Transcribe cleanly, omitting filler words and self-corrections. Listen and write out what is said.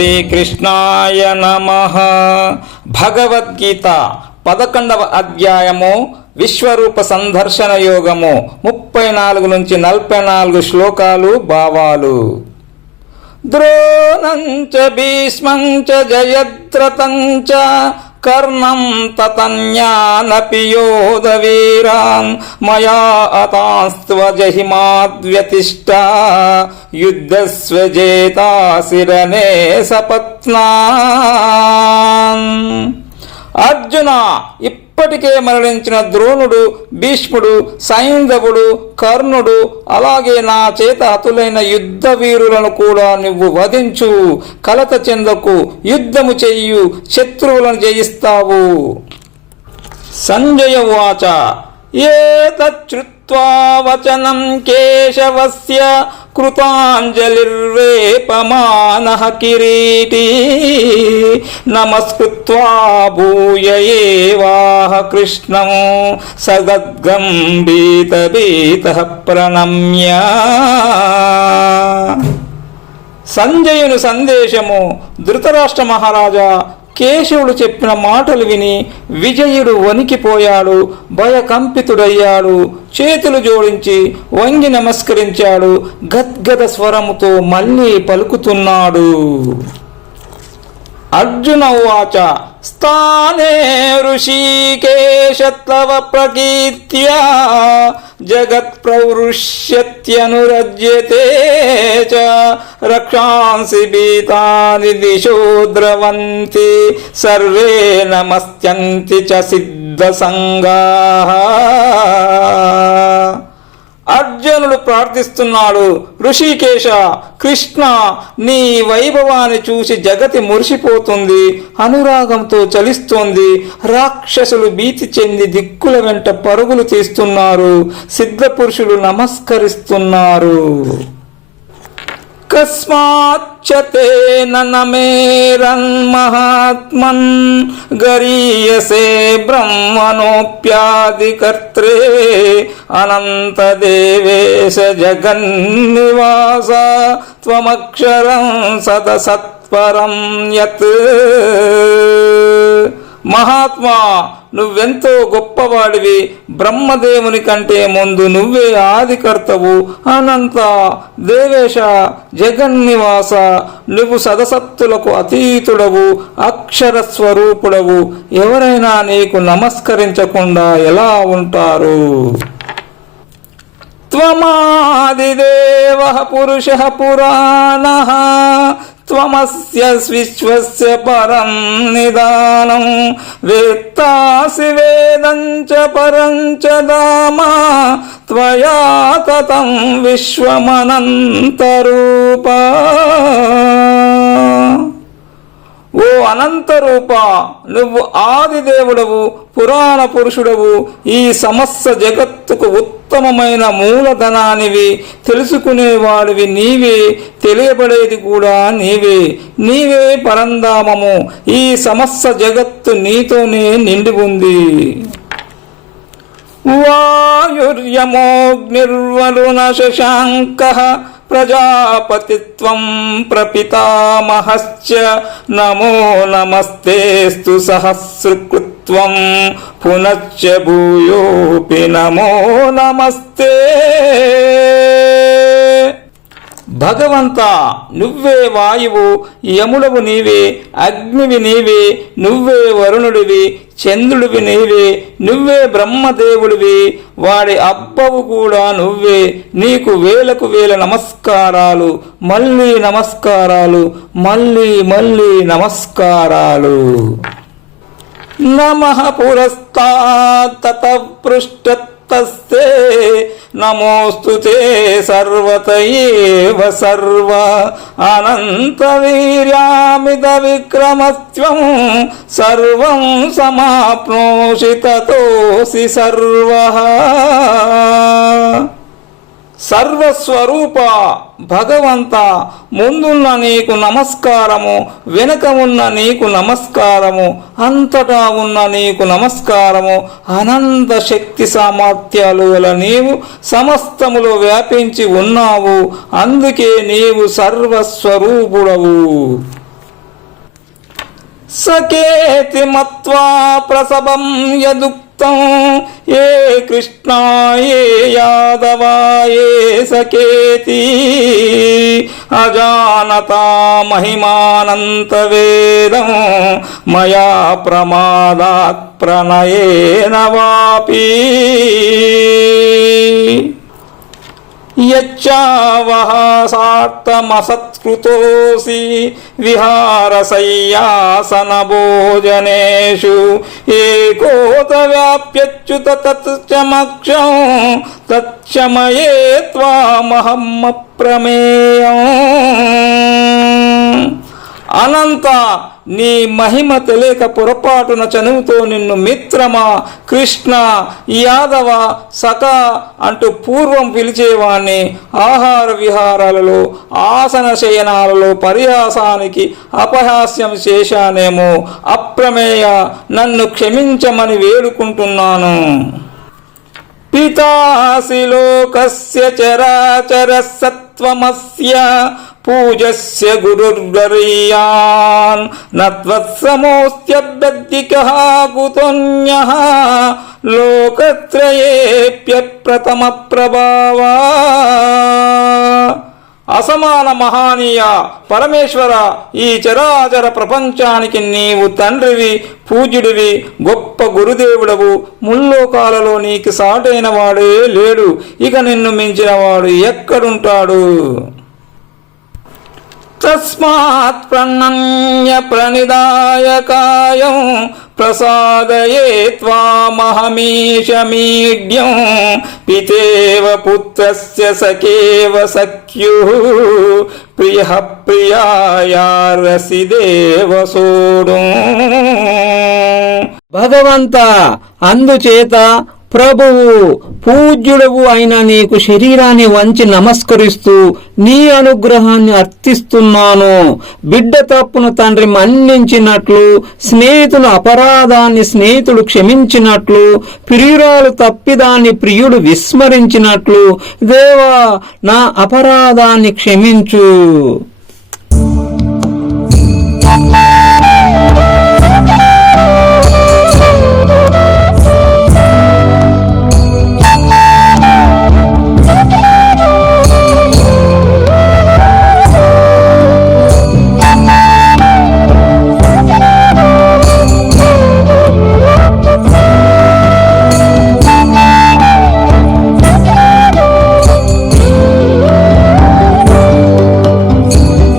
శ్రీకృష్ణాయ నమః. భగవద్గీత 11వ అధ్యాయము విశ్వరూప సందర్శన యోగము 34 నుంచి 44 శ్లోకాలు భావాలు. ద్రోణం చ భీష్మం చ జయద్రథం చ కర్ణం తతన్యానపి యోధవీరాన్ మయా అతాస్త్వజహిమాద్వ్యతిష్ట యుద్ధస్వ జేతాసిరనే సపత్నాన్. అర్జున, ఇప్పటికే మరణించిన ద్రోణుడు, భీష్ముడు, సైంధవుడు, కర్ణుడు, అలాగే నా చేత హతులైన యుద్ధ వీరులను కూడా నువ్వు వధించు. కలత చెందకు, యుద్ధము చెయ్యు, శత్రువులను జయిస్తావు. సంజయ ఉవాచ ఏతచ్చుత్వా వచనం కేశవస్య కృతాంజలిర్వేపమానః కిరీటీ నమస్కృత్వా భూయ ఏవాహ కృష్ణం సగద్గంభీతభీతః ప్రణమ్య. సంజయుని సందేశము. ధృతరాష్ట్ర మహారాజా, కేశవుడు చెప్పిన మాటలు విని విజయుడు వణికిపోయాడు, భయకంపితుడయ్యాడు. చేతులు జోడించి వంగి నమస్కరించాడు. గద్గద స్వరముతో మళ్ళీ పలుకుతున్నాడు. అర్జున ఉవాచ స్థానే ఋషికేశ తవ ప్రకీర్త్యా జగత్ ప్రవృష్యత్యనురజ్యతే చ రక్షాంసి భీతాని దిశో ద్రవంతి సర్వే నమస్యంతి చ సిద్ధ సంగాః. అర్జునుడు ప్రార్థిస్తున్నాడు. ఋషికేశ, కృష్ణ, నీ వైభవాన్ని చూసి జగతి మురిసిపోతుంది, అనురాగంతో చలిస్తోంది. రాక్షసులు భీతి చెంది దిక్కుల వెంట పరుగులు తీస్తున్నారు. సిద్ధ పురుషులు నమస్కరిస్తున్నారు. కస్మాచ్చతేన నమేరన్ మహాత్మన్ గరీయసే బ్రహ్మణోప్యాదికర్త్రే అనంత దేవేశ జగన్నివాస త్వమక్షరం సదసత్పరం యత్. మహాత్మా, నువ్వెంతో గొప్పవాడివి. బ్రహ్మదేవుని కంటే ముందు నువ్వే ఆదికర్తవు. అనంత దేవేశ, జగన్నివాస, నువ్వు సదసత్తులకు అతీతుడవు, అక్షర స్వరూపుడవు. ఎవరైనా నీకు నమస్కరించకుండా ఎలా ఉంటారు? త్వమాదిదేవః పురుషః పురాణః త్వమస్య విశ్వస్య పరం నిదానం వేత్తాసి వేదం చ పరం చ ధామ త్వయా తతం విశ్వమనంతరూప. ఓ అనంతరూప, నువ్వు ఆదిదేవుడవు, పురాణ పురుషుడవు. ఈ సమస్త జగత్తుకు ఉత్తమమైన మూలధనానివి. తెలుసుకునేవాడివి నీవే, తెలియబడేది కూడా నీవే. నీవే పరంధామము. ఈ సమస్త జగత్తు నీతోనే నిండి ఉంది. వాయుర్యమోగ్నిర్వరుణ శశాంకః ప్రజాపతిత్వం ప్రపితామహశ్చ నమో నమస్తేస్తు సహస్రకృత్వం పునశ్చ భూయోపి నమో నమస్తే. భగవంతా, నువ్వే వాయువు, యముడవు నీవే, అగ్నివి నీవే, నువ్వే వరుణుడివి, చంద్రుడివి నీవే, నువ్వే బ్రహ్మదేవుడివి, వాడి అబ్బవు కూడా నువ్వే. నీకు వేలకు వేల నమస్కారాలు, మళ్ళీ నమస్కారాలు, మళ్ళీ మళ్ళీ నమస్కారాలు. నమః పురస్తాత్ తతః పృష్ఠతస్తే నమోస్తుతే సర్వత ఏవ సర్వ అనంత వీర్యామిత విక్రమత్వం సర్వం సమాప్నోషి తతోసి సర్వః. సర్వస్వరూప భగవంత, ముందున్న నీకు నమస్కారము, వెనుక ఉన్న నీకు నమస్కారము, అంతటా ఉన్న నీకు నమస్కారము. అనంత శక్తి సామర్థ్యాలు గల నీవు సమస్తములో వ్యాపించి ఉన్నావు. అందుకే నీవు సర్వస్వరూపుడవు. సకేతి మత్వా ప్రసవం యదుక్తం ఏ కృష్ణ ఏ యాదవ ఏ సకేతి అజానతా మహిమానంత వేదం మయా ప్రమాదాత్ ప్రణయేన వాపి యచ్చావః సార్థమసత్కృతోసి విహారశయ్యాసన భోజనేషు ఏకోత వ్యాప్యచ్యుత తచ్చమక్షం తచ్చమయే త్వామహమప్రమేయం. అనంత నీ మహిమ తెలియక పొరపాటున చనువుతో నిన్ను మిత్రమా, కృష్ణ, యాదవ, సఖ అంటూ పూర్వం పిలిచేవాణ్ణి. ఆహార విహారాలలో, ఆసన శయనాలలో పరిహాసానికి అపహాస్యం చేశానేమో. అప్రమేయ, నన్ను క్షమించమని వేడుకుంటున్నాను. పితాసి లోకస్య చరాచర సత్వమస్య పూజస్య గురుర్గరీయాన్ నత్వత్సమోస్త్యభ్యధికః కుతోన్యః లోకత్రయేప్యప్రథమ ప్రభావా. అసమాన మహానీయ పరమేశ్వర, ఈ చరాచర ప్రపంచానికి నీవు తండ్రివి, పూజ్యుడివి, గొప్ప గురుదేవుడవు. ముల్లోకాలలో నీకు సాటైన వాడే లేడు. ఇక నిన్ను మించిన వాడు ఎక్కడుంటాడు? తస్మాత్ ప్రణన్య ప్రణిదాయకాయం ప్రసాదయే త్వామహమీశమీడ్యం పితేవ పుత్రస్య సఖేవ సఖ్యుః ప్రియః ప్రియాయారసి దేవ సోడుం. భగవంత, అందుచేత ప్రభువు, పూజ్యుడవు అయిన నీకు శరీరాన్ని వంచి నమస్కరిస్తూ నీ అనుగ్రహాన్ని అర్థిస్తున్నాను. బిడ్డ తప్పును తండ్రి మన్నించినట్లు, స్నేహితుల అపరాధాన్ని స్నేహితుడు క్షమించినట్లు, ప్రియురాలు తప్పిదాన్ని ప్రియుడు విస్మరించినట్లు దేవా నా అపరాధాన్ని క్షమించు.